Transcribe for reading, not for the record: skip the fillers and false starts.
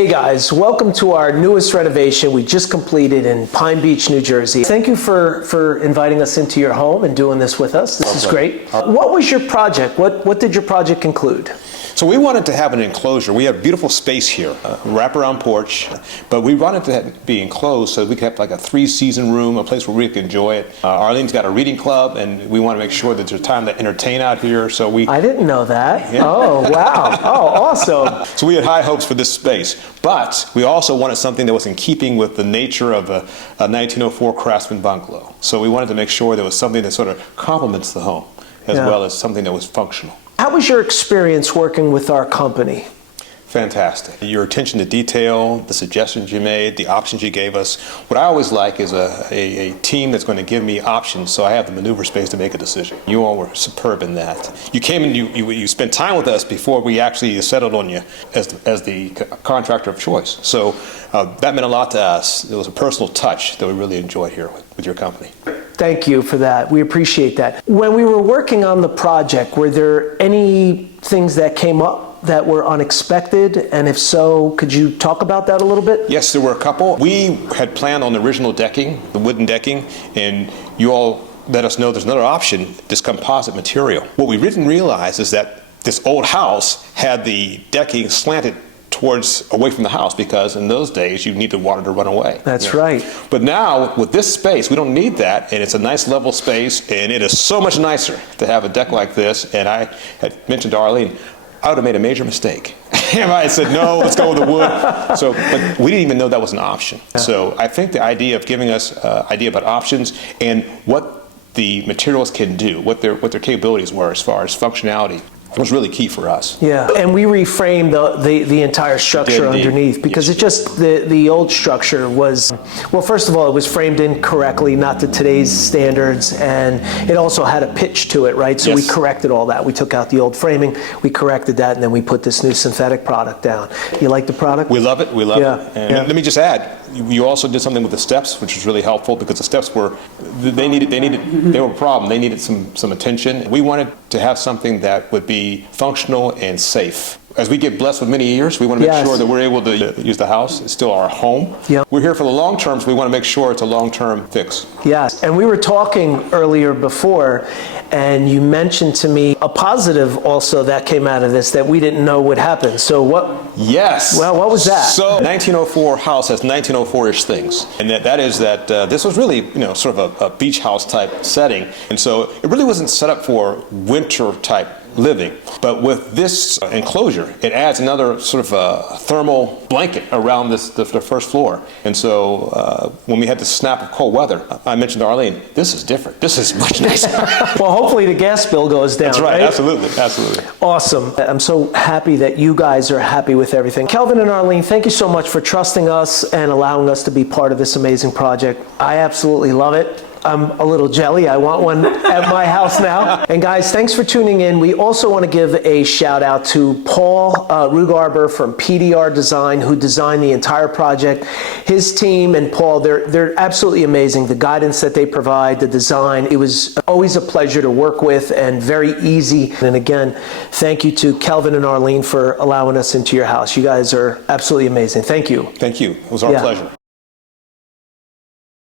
Hey guys, welcome to our newest renovation we just completed in Pine Beach, New Jersey. Thank you for inviting us into your home and doing this with us. This is great. What was your project? What did your project include? So we wanted to have an enclosure. We have beautiful space here, a wraparound porch, but we wanted to be enclosed so we could have like a 3-season room, a place where we could enjoy it. Arleen's got a reading club, and we want to make sure that there's time to entertain out here. So I didn't know that. Yeah. Oh, wow. Oh, awesome. So we had high hopes for this space, but we also wanted something that was in keeping with the nature of a 1904 Craftsman bungalow. So we wanted to make sure there was something that sort of complements the home, as well as something that was functional. How was your experience working with our company? Fantastic. Your attention to detail, the suggestions you made, the options you gave us. What I always like is a team that's going to give me options so I have the maneuver space to make a decision. You all were superb in that. You came and you spent time with us before we actually settled on you as the contractor of choice. So that meant a lot to us. It was a personal touch that we really enjoyed here with your company. Thank you for that. We appreciate that. When we were working on the project, were there any things that came up that were unexpected? And if so, could you talk about that a little bit? Yes, there were a couple. We had planned on the original decking, the wooden decking, and you all let us know there's another option, this composite material. What we didn't realize is that this old house had the decking slanted away from the house, because in those days you need the water to run away. That's right. But now with this space, we don't need that, and it's a nice level space, and it is so much nicer to have a deck like this. And I had mentioned to Arleen, I would have made a major mistake if I had said, no, let's go with the wood. But we didn't even know that was an option. Yeah. So I think the idea of giving us an idea about options and what the materials can do, what their capabilities were as far as functionality, was really key for us. Yeah, and we reframed the entire structure underneath, because it just, the old structure was, well, first of all, it was framed incorrectly, not to today's standards, and it also had a pitch to it, right? So we corrected all that. We took out the old framing, we corrected that, and then we put this new synthetic product down. You like the product? We love it, we love it. And let me just add, you also did something with the steps, which was really helpful, because the steps were, they were a problem. They needed some attention. We wanted to have something that would be functional and safe. As we get blessed with many years, we want to make sure that we're able to use the house. It's still our home. Yep. We're here for the long term, so we want to make sure it's a long-term fix. Yes, and we were talking earlier before, and you mentioned to me a positive also that came out of this that we didn't know would happen. So what? Yes. Well, what was that? So 1904 house has 1904-ish things, and that is that this was really, sort of a beach house type setting, and so it really wasn't set up for winter type living. But with this enclosure, it adds another sort of a thermal blanket around the first floor. And so when we had the snap of cold weather, I mentioned to Arleen, this is different. This is much nicer. Well, hopefully the gas bill goes down. That's right. Absolutely. Absolutely. Awesome. I'm so happy that you guys are happy with everything. Kelvin and Arleen, thank you so much for trusting us and allowing us to be part of this amazing project. I absolutely love it. I'm a little jelly. I want one at my house now. And guys, thanks for tuning in. We also want to give a shout out to Paul Rugarber from PDR Design, who designed the entire project. His team and Paul, they're absolutely amazing. The guidance that they provide, the design, it was always a pleasure to work with and very easy. And again, thank you to Kelvin and Arleen for allowing us into your house. You guys are absolutely amazing. Thank you. Thank you. It was our pleasure.